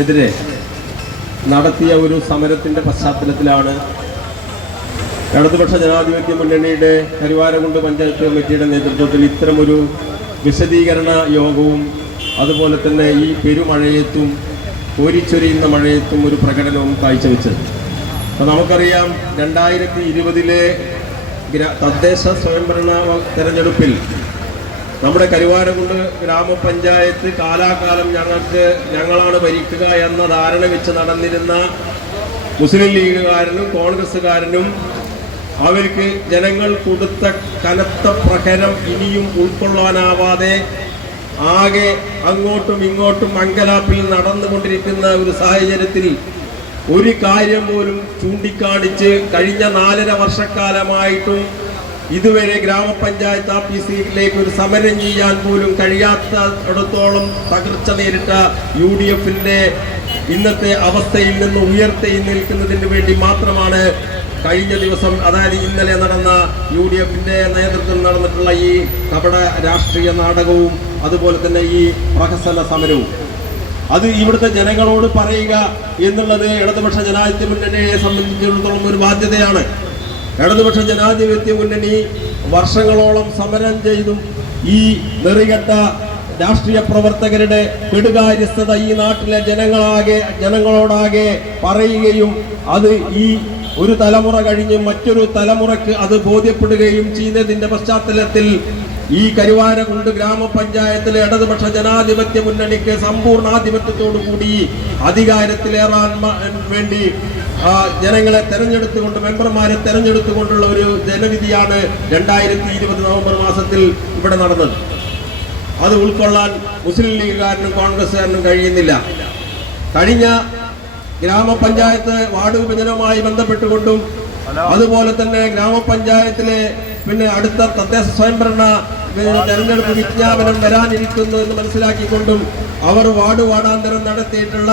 എതിരെ നടത്തിയ ഒരു സമരത്തിന്റെ പശ്ചാത്തലത്തിലാണ് ഇടതുപക്ഷ ജനാധിപത്യ മുന്നണിയുടെ കരുവാരകുണ്ട് പഞ്ചായത്ത് കമ്മിറ്റിയുടെ നേതൃത്വത്തിൽ ഇത്തരമൊരു വിശദീകരണ യോഗവും അതുപോലെ തന്നെ ഈ പെരുമഴയത്തും കോരിച്ചൊരിയുന്ന മഴയത്തും ഒരു പ്രകടനവും കാഴ്ചവെച്ചത്. അപ്പോൾ നമുക്കറിയാം രണ്ടായിരത്തി ഇരുപതിലെ തദ്ദേശ സ്വയംഭരണ തെരഞ്ഞെടുപ്പിൽ നമ്മുടെ കരുവാരകുണ്ട് ഗ്രാമപഞ്ചായത്ത് കാലാകാലം ഞങ്ങൾക്ക് ഞങ്ങളാണ് ഭരിക്കുക എന്ന ധാരണ വെച്ച് നടന്നിരുന്ന മുസ്ലിം ലീഗുകാരനും കോൺഗ്രസ്സുകാരനും അവർക്ക് ജനങ്ങൾ കൊടുത്ത കനത്ത പ്രഹരം ഇനിയും ഉൾക്കൊള്ളാനാവാതെ ആകെ അങ്ങോട്ടും ഇങ്ങോട്ടും അങ്കലാപ്പിൽ നടന്നുകൊണ്ടിരിക്കുന്ന ഒരു സാഹചര്യത്തിൽ ഒരു കാര്യം പോലും ചൂണ്ടിക്കാണിച്ച് കഴിഞ്ഞ നാലര വർഷക്കാലമായിട്ടും ഇതുവരെ ഗ്രാമപഞ്ചായത്ത് ഓഫീസിലേക്ക് ഒരു സമരം ചെയ്യാൻ പോലും കഴിയാത്തടത്തോളം തകർച്ച നേരിട്ട യു ഡി എഫിന്റെ ഇന്നത്തെ അവസ്ഥയിൽ നിന്ന് ഉയർത്തി നിൽക്കുന്നതിന് വേണ്ടി മാത്രമാണ് കഴിഞ്ഞ ദിവസം അതായത് ഇന്നലെ നടന്ന യു ഡി എഫിന്റെ നേതൃത്വം നടന്നിട്ടുള്ള ഈ കപട രാഷ്ട്രീയ നാടകവും അതുപോലെ തന്നെ ഈ പ്രഹസന സമരവും. അത് ഇവിടുത്തെ ജനങ്ങളോട് പറയുക എന്നുള്ളത് ഇടതുപക്ഷ ജനാധിപത്യ മുന്നണിയെ സംബന്ധിച്ചിടത്തോളം ഒരു ബാധ്യതയാണ്. ഇടതുപക്ഷ ജനാധിപത്യ മുന്നണി വർഷങ്ങളോളം സമരം ചെയ്തും ഈ നെറികെട്ട രാഷ്ട്രീയ പ്രവർത്തകരുടെ കെടുകാര്യസ്ഥത ഈ നാട്ടിലെ ജനങ്ങളാകെ ജനങ്ങളോടാകെ പറയുകയും അത് ഈ ഒരു തലമുറ കഴിഞ്ഞ് മറ്റൊരു തലമുറയ്ക്ക് അത് ബോധ്യപ്പെടുകയും ചെയ്യുന്നതിന്റെ പശ്ചാത്തലത്തിൽ ഈ കരുവാരകുണ്ട് ഗ്രാമപഞ്ചായത്തിലെ ഇടതുപക്ഷ ജനാധിപത്യ മുന്നണിക്ക് സമ്പൂർണാധിപത്യത്തോടു കൂടി അധികാരത്തിലേറാൻ വേണ്ടി ജനങ്ങളെ തെരഞ്ഞെടുത്തുകൊണ്ട് മെമ്പർമാരെ തെരഞ്ഞെടുത്തുകൊണ്ടുള്ള ഒരു ജനവിധിയാണ് രണ്ടായിരത്തി ഇരുപത് നവംബർ മാസത്തിൽ ഇവിടെ നടന്നത്. അത് ഉൾക്കൊള്ളാൻ മുസ്ലിം ലീഗുകാരനും കോൺഗ്രസ്സുകാരനും കഴിയുന്നില്ല. കഴിഞ്ഞ ഗ്രാമപഞ്ചായത്ത് വാർഡ് വിഭജനവുമായി ബന്ധപ്പെട്ടുകൊണ്ടും അതുപോലെ തന്നെ ഗ്രാമപഞ്ചായത്തിലെ പിന്നെ അടുത്ത തദ്ദേശ സ്വയംഭരണ തെരഞ്ഞെടുപ്പ് വിജ്ഞാപനം വരാനിരിക്കുന്നു എന്ന് മനസ്സിലാക്കിക്കൊണ്ടും അവർ വാർഡ് വാടാന്തരം നടത്തിയിട്ടുള്ള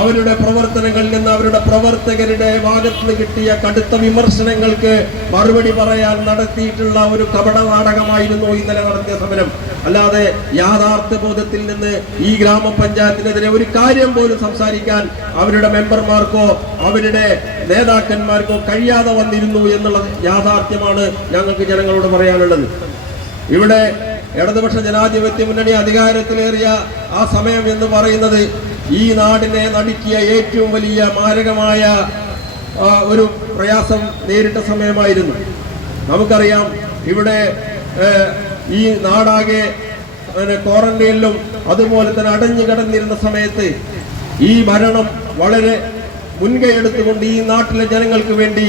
അവരുടെ പ്രവർത്തനങ്ങളിൽ നിന്ന് അവരുടെ പ്രവർത്തകരുടെ ഭാഗത്ത് കിട്ടിയ കടുത്ത വിമർശനങ്ങൾക്ക് മറുപടി പറയാൻ നടത്തിയിട്ടുള്ള ഒരു കപട നാടകമായിരുന്നു ഇന്നലെ നടത്തിയ സമരം. അല്ലാതെ യാഥാർത്ഥ്യ ബോധത്തിൽ നിന്ന് ഈ ഗ്രാമപഞ്ചായത്തിനെതിരെ ഒരു കാര്യം പോലും സംസാരിക്കാൻ അവരുടെ മെമ്പർമാർക്കോ അവരുടെ നേതാക്കന്മാർക്കോ കഴിയാതെ വന്നിരുന്നു എന്നുള്ള യാഥാർത്ഥ്യമാണ് ഞങ്ങൾക്ക് ജനങ്ങളോട് പറയാനുള്ളത്. ഇവിടെ ഇടതുപക്ഷ ജനാധിപത്യ മുന്നണി അധികാരത്തിലേറിയ ആ സമയം എന്ന് പറയുന്നത് ഈ നാടിനെ നടുക്കിയ ഏറ്റവും വലിയ മാരകമായ ഒരു പ്രയാസം നേരിട്ട സമയമായിരുന്നു. നമുക്കറിയാം ഇവിടെ ഈ നാടാകെ ക്വാറന്റൈനിലും അതുപോലെ തന്നെ അടഞ്ഞു കിടന്നിരുന്ന സമയത്ത് ഈ ഭരണം വളരെ മുൻകൈ എടുത്തുകൊണ്ട് ഈ നാട്ടിലെ ജനങ്ങൾക്ക് വേണ്ടി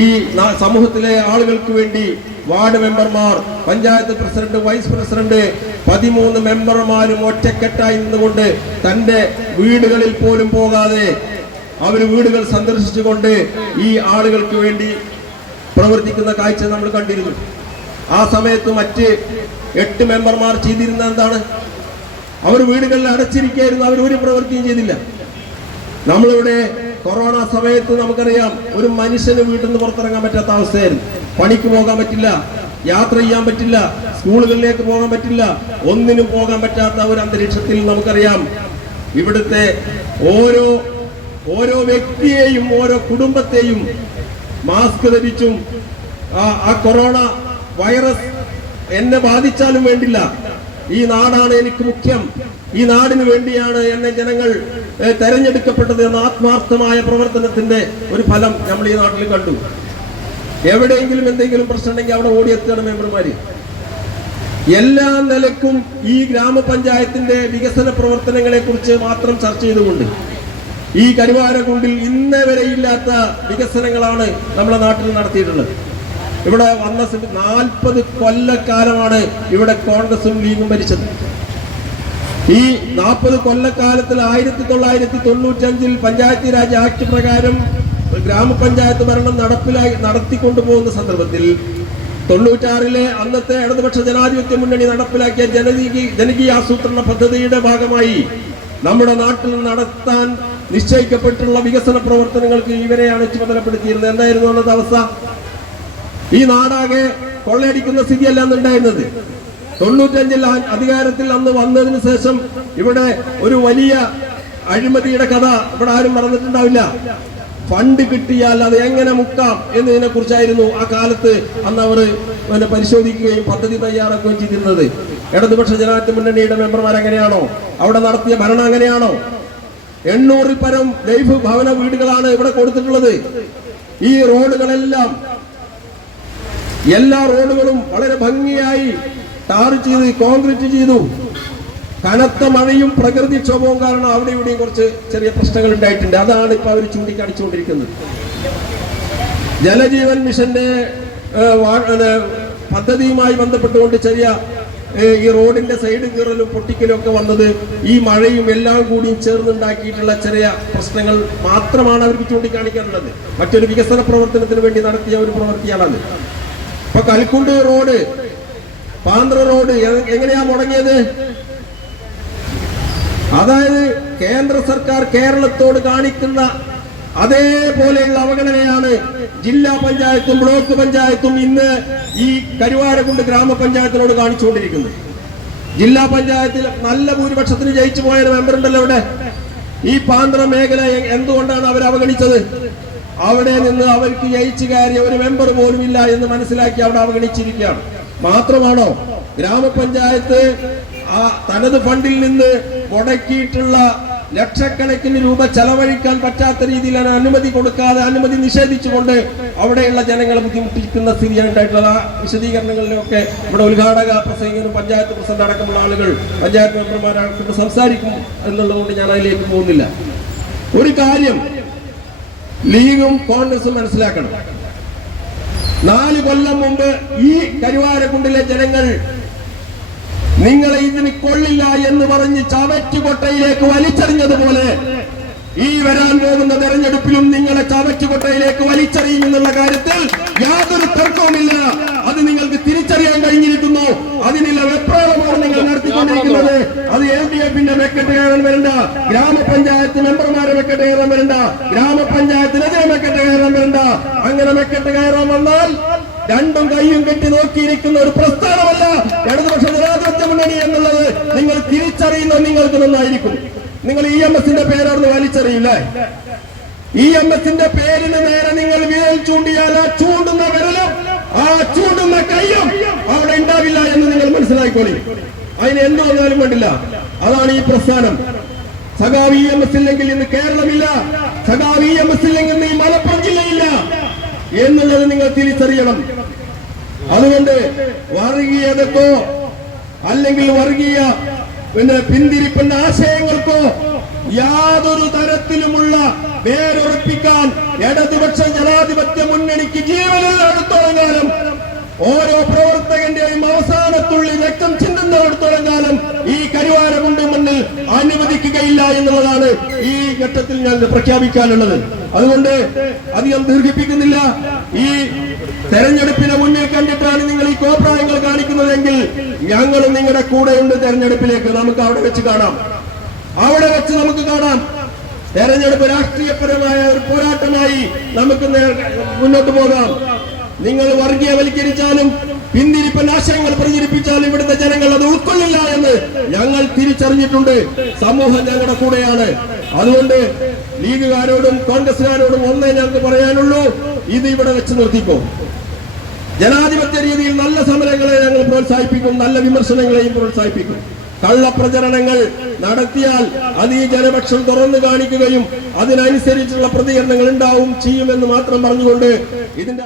ഈ സമൂഹത്തിലെ ആളുകൾക്ക് വേണ്ടി വാർഡ് മെമ്പർമാർ പഞ്ചായത്ത് പ്രസിഡന്റ് വൈസ് പ്രസിഡന്റ് പതിമൂന്ന് മെമ്പർമാരും ഒറ്റക്കെട്ടായി നിന്നുകൊണ്ട് തന്റെ വീടുകളിൽ പോലും പോകാതെ അവർ വീടുകൾ സന്ദർശിച്ചുകൊണ്ട് ഈ ആളുകൾക്ക് വേണ്ടി പ്രവർത്തിക്കുന്ന കാഴ്ച നമ്മൾ കണ്ടിരുന്നു. ആ സമയത്ത് മറ്റ് എട്ട് മെമ്പർമാർ ചെയ്തിരുന്ന എന്താണ്? അവർ വീടുകളിൽ അടച്ചിരിക്കുകയായിരുന്നു അവർ ഒരു പ്രവൃത്തിയും ചെയ്തില്ല. നമ്മളിവിടെ കൊറോണ സമയത്ത് നമുക്കറിയാം ഒരു മനുഷ്യന് വീട്ടിൽ നിന്ന് പുറത്തിറങ്ങാൻ പറ്റാത്ത അവസ്ഥയായിരുന്നു. പണിക്ക് പോകാൻ പറ്റില്ല യാത്ര ചെയ്യാൻ പറ്റില്ല സ്കൂളുകളിലേക്ക് പോകാൻ പറ്റില്ല ഒന്നിനും പോകാൻ പറ്റാത്ത ഒരു അന്തരീക്ഷത്തിൽ നമുക്കറിയാം. ഇവിടുത്തെ ഓരോ ഓരോ വ്യക്തിയെയും ഓരോ കുടുംബത്തെയും മാസ്ക് ധരിച്ചും ആ കൊറോണ വൈറസ് എന്നെ ബാധിച്ചാലും വേണ്ടില്ല. ഈ നാടാണ് എനിക്ക് മുഖ്യം. ഈ നാടിനു വേണ്ടിയാണ് എന്നെ ജനങ്ങൾ തെരഞ്ഞെടുക്കപ്പെട്ടത് എന്ന ആത്മാർത്ഥമായ പ്രവർത്തനത്തിന്റെ ഒരു ഫലം നമ്മൾ ഈ നാട്ടിൽ കണ്ടു. എവിടെയെങ്കിലും എന്തെങ്കിലും പ്രശ്നം ഉണ്ടെങ്കിൽ അവിടെ ഓടിയെത്തണം മെമ്പർമാര്. എല്ലാ നിലക്കും ഈ ഗ്രാമപഞ്ചായത്തിന്റെ വികസന പ്രവർത്തനങ്ങളെ കുറിച്ച് മാത്രം ചർച്ച ചെയ്തുകൊണ്ട് ഈ കരുവാരക്കുണ്ടിൽ ഇന്ന് വരെ ഇല്ലാത്ത വികസനങ്ങളാണ് നമ്മുടെ നാട്ടിൽ നടത്തിയിട്ടുള്ളത്. ഇവിടെ വന്ന നാൽപ്പത് കൊല്ലക്കാലമാണ് ഇവിടെ കോൺഗ്രസും ലീഗും ഭരിച്ചത്. ഈ നാൽപ്പത് കൊല്ലക്കാലത്തിൽ ആയിരത്തി തൊള്ളായിരത്തി തൊണ്ണൂറ്റി അഞ്ചിൽ പഞ്ചായത്തി രാജ് ആക്ട് പ്രകാരം ഗ്രാമപഞ്ചായത്ത് ഭരണം നടപ്പിലായി നടത്തിക്കൊണ്ടുപോകുന്ന സന്ദർഭത്തിൽ തൊണ്ണൂറ്റാറിലെ അന്നത്തെ ഇടതുപക്ഷ ജനാധിപത്യ മുന്നണി നടപ്പിലാക്കിയ ജനകീയ ജനകീയ ആസൂത്രണ പദ്ധതിയുടെ ഭാഗമായി നമ്മുടെ നാട്ടിൽ നടത്താൻ നിശ്ചയിക്കപ്പെട്ടുള്ള വികസന പ്രവർത്തനങ്ങൾക്ക് ഇവരെയാണ് ചുമതലപ്പെടുത്തിയിരുന്നത്. എന്തായിരുന്നു അന്നത്തെ അവസ്ഥ? ഈ നാടാകെ കൊള്ളയടിക്കുന്ന സ്ഥിതിയല്ല അന്നുണ്ടായിരുന്നത് തൊണ്ണൂറ്റഞ്ചിൽ അധികാരത്തിൽ അന്ന് വന്നതിന് ശേഷം ഇവിടെ ഒരു വലിയ അഴിമതിയുടെ കഥ ഇവിടെ ആരും മറന്നിട്ടുണ്ടാവില്ല. ഫണ്ട് കിട്ടിയാൽ അത് എങ്ങനെ മുക്കാം എന്നതിനെ കുറിച്ചായിരുന്നു ആ കാലത്ത് അന്ന് അവർ പിന്നെ പരിശോധിക്കുകയും പദ്ധതി തയ്യാറാക്കുകയും ചെയ്തിരുന്നത്. ഇടതുപക്ഷ ജനാധിപത്യ മുന്നണിയുടെ മെമ്പർമാർ എങ്ങനെയാണോ? അവിടെ നടത്തിയ ഭരണം അങ്ങനെയാണോ എണ്ണൂറിൽ പരം ലൈഫ് ഭവന വീടുകളാണ് ഇവിടെ കൊടുത്തിട്ടുള്ളത്. ഈ റോഡുകളെല്ലാം എല്ലാ റോഡുകളും വളരെ ഭംഗിയായി ടാർ ചെയ്ത് കോൺക്രീറ്റ് ചെയ്തു. കനത്ത മഴയും പ്രകൃതിക്ഷോഭവും കാരണം അവിടെ ഇവിടെയും കുറച്ച് ചെറിയ പ്രശ്നങ്ങൾ ഉണ്ടായിട്ടുണ്ട്. അതാണ് ഇപ്പൊ അവർ ചൂണ്ടിക്കാണിച്ചുകൊണ്ടിരിക്കുന്നത്. ജലജീവൻ മിഷന്റെ പദ്ധതിയുമായി ബന്ധപ്പെട്ടുകൊണ്ട് ചെറിയ ഈ റോഡിന്റെ സൈഡ് കീറലും പൊട്ടിക്കലും ഒക്കെ വന്നത് ഈ മഴയും എല്ലാം കൂടിയും ചേർന്നുണ്ടാക്കിയിട്ടുള്ള ചെറിയ പ്രശ്നങ്ങൾ മാത്രമാണ് അവർക്ക് ചൂണ്ടിക്കാണിക്കാറുള്ളത് മറ്റൊരു വികസന പ്രവർത്തനത്തിന് വേണ്ടി നടത്തിയ ഒരു പ്രവൃത്തിയാണത്. ഇപ്പൊ കൽക്കുണ്ട് റോഡ് പാന്ത്ര റോഡ് എങ്ങനെയാ മുടങ്ങിയത്? അതായത് കേന്ദ്ര സർക്കാർ കേരളത്തോട് കാണിക്കുന്ന അതേപോലെയുള്ള അവഗണനയാണ് ജില്ലാ പഞ്ചായത്തും ബ്ലോക്ക് പഞ്ചായത്തും ഇന്ന് ഈ കരുവാരക്കുണ്ട് ഗ്രാമപഞ്ചായത്തിനോട് കാണിച്ചുകൊണ്ടിരിക്കുന്നത്. ജില്ലാ പഞ്ചായത്തിൽ നല്ല ഭൂരിപക്ഷത്തിന് ജയിച്ചു പോയ ഒരു മെമ്പർ ഉണ്ടല്ലോ ഇവിടെ ഈ പാന്ത്ര മേഖല എന്തുകൊണ്ടാണ് അവർ അവഗണിച്ചത്? അവിടെ നിന്ന് അവർക്ക് ജയിച്ചു കയറിയ ഒരു മെമ്പർ പോലും ഇല്ല എന്ന് മനസ്സിലാക്കി അവിടെ അവഗണിച്ചിരിക്കുകയാണ്. മാത്രമാണോ? ഗ്രാമപഞ്ചായത്ത് ആ തനത് ഫണ്ടിൽ നിന്ന് മുടക്കിയിട്ടുള്ള ലക്ഷക്കണക്കിന് രൂപ ചെലവഴിക്കാൻ പറ്റാത്ത രീതിയിലാണ് അനുമതി കൊടുക്കാതെ അനുമതി നിഷേധിച്ചുകൊണ്ട് അവിടെയുള്ള ജനങ്ങളെ ബുദ്ധിമുട്ടിക്കുന്ന സ്ഥിതിയാണ് ഉണ്ടായിട്ടുള്ളത്. ആ വിശദീകരണങ്ങളിലൊക്കെ ഇവിടെ ഉദ്ഘാടക പ്രസംഗികരും പഞ്ചായത്ത് പ്രസിഡന്റ് അടക്കമുള്ള ആളുകൾ പഞ്ചായത്ത് മെമ്പർമാരായിട്ട് സംസാരിക്കും എന്നുള്ളതുകൊണ്ട് ഞാൻ അതിലേക്ക് പോകുന്നില്ല. ഒരു കാര്യം ലീഗും കോൺഗ്രസും മനസ്സിലാക്കണം. നാല് കൊല്ലം മുമ്പ് ഈ കരുവാരക്കുണ്ടിലെ ജനങ്ങൾ നിങ്ങളെ ഇതിന് കൊള്ളില്ല എന്ന് പറഞ്ഞ് ചവറ്റുകൊട്ടയിലേക്ക് വലിച്ചെറിഞ്ഞതുപോലെ ഈ വരാൻ പോകുന്ന തെരഞ്ഞെടുപ്പിലും നിങ്ങളെ ചവറ്റുകൊട്ടയിലേക്ക് വലിച്ചെറിയും എന്നുള്ള കാര്യത്തിൽ യാതൊരു തർക്കവുമില്ല. അത് നിങ്ങൾക്ക് തിരിച്ചറിയാൻ കഴിഞ്ഞിരിക്കുന്നു. അതിനുള്ള വെപ്രാളമാണ് നിങ്ങൾ നടത്തിക്കൊണ്ടിരിക്കുന്നത്. അത് എൽ ഡി എഫിന്റെ വെക്കറ്റ് കയറാൻ വരണ്ട. ഗ്രാമപഞ്ചായത്ത് മെമ്പർമാരെ വെക്കറ്റ് കയറാൻ വരണ്ട. ഗ്രാമപഞ്ചായത്തിനെതിരെ വെക്കറ്റ് കയറാൻ വരണ്ട. അങ്ങനെ വെക്കറ്റ് കയറാൻ വന്നാൽ രണ്ടും കൈയും കെട്ടി നോക്കിയിരിക്കുന്ന ഒരു പ്രസ്ഥാനമല്ല ഇടതുപക്ഷ ജനാധിപത്യ മുന്നണി എന്നുള്ളത് നിങ്ങൾ തിരിച്ചറിയുന്നത് നിങ്ങൾക്ക് നന്നായിരിക്കും. നിങ്ങൾ ഇ എം എസിന്റെ പേരാണെന്ന് വലിച്ചറിയില്ലേ? ഇ എം എസിന്റെ പേരിന് നേരെ നിങ്ങൾ വിരൽ ചൂണ്ടിയാൽ ആ ചൂണ്ടുന്ന വിരലും ആ ചൂണ്ടുന്ന കൈയും അവിടെ ഉണ്ടാവില്ല എന്ന് നിങ്ങൾ മനസ്സിലാക്കിക്കോളി അതിന് എന്ത് വന്നാലും വേണ്ടില്ല. അതാണ് ഈ പ്രസ്ഥാനം. സഖാവ് ഇ എം എസ് ഇല്ലെങ്കിൽ ഇന്ന് കേരളമില്ല. സഖാവ് ഇ എം എസ് ഇല്ലെങ്കിൽ ഇന്ന് ഈ മലപ്പുറം ജില്ലയില്ല. എന്നുള്ളത് നിങ്ങൾ തിരിച്ചറിയണം. അതുകൊണ്ട് വർഗീയതക്കോ അല്ലെങ്കിൽ വർഗീയ പിന്നെ പിന്തിരിപ്പുന്ന ആശയങ്ങൾക്കോ യാതൊരു തരത്തിലുമുള്ള വേരുറപ്പിക്കാൻ ഇടതുപക്ഷ ജനാധിപത്യ മുന്നണിക്ക് ജീവനുള്ളിടത്തോളം കാലം ഓരോ പ്രവർത്തകന്റെയും അവസാനത്തുള്ളി രക്തം ചിന്തുന്നിടത്തോളം കാലം ഈ കരിവാരമുണ്ട് മണ്ണിൽ അനുവദിക്കുകയില്ല എന്നുള്ളതാണ് ഈ ഘട്ടത്തിൽ ഞാൻ പ്രഖ്യാപിക്കാനുള്ളത്. അതുകൊണ്ട് അധികം ദീർഘിപ്പിക്കുന്നില്ല. ഈ തെരഞ്ഞെടുപ്പിനെ മുന്നിൽ കണ്ടിട്ടാണ് നിങ്ങൾ ഈ കോപ്രായങ്ങൾ കാണിക്കുന്നതെങ്കിൽ ഞങ്ങളും നിങ്ങളുടെ കൂടെയുണ്ട് തെരഞ്ഞെടുപ്പിലേക്ക്. നമുക്ക് അവിടെ വെച്ച് കാണാം. അവിടെ വെച്ച് നമുക്ക് കാണാം. തെരഞ്ഞെടുപ്പ് രാഷ്ട്രീയപരമായ ഒരു പോരാട്ടമായി നമുക്ക് മുന്നോട്ട് പോകാം. നിങ്ങൾ വർഗീയവൽക്കരിച്ചാലും പിന്തിരിപ്പൻ ആശയങ്ങൾ പ്രചരിപ്പിച്ചാലും ഇവിടുത്തെ ജനങ്ങൾ അത് ഉൾക്കൊള്ളില്ല എന്ന് ഞങ്ങൾ തിരിച്ചറിഞ്ഞിട്ടുണ്ട്. സമൂഹം ഞങ്ങളുടെ കൂടെയാണ്. അതുകൊണ്ട് ലീഗുകാരോടും കോൺഗ്രസുകാരോടും ഒന്നേ ഞങ്ങൾക്ക് പറയാനുള്ളൂ ഇത് ഇവിടെ വെച്ച് നിർത്തിക്കോ. ജനാധിപത്യ രീതിയിൽ നല്ല സമരങ്ങളെ ഞങ്ങൾ പ്രോത്സാഹിപ്പിക്കും നല്ല വിമർശനങ്ങളെയും പ്രോത്സാഹിപ്പിക്കും. കള്ളപ്രചരണങ്ങൾ നടത്തിയാൽ അത് ഈ ജനപക്ഷം തുറന്നു കാണിക്കുകയും അതിനനുസരിച്ചുള്ള പ്രതികരണങ്ങൾ ഉണ്ടാവും ചെയ്യുമെന്ന് മാത്രം പറഞ്ഞുകൊണ്ട് ഇതിന്റെ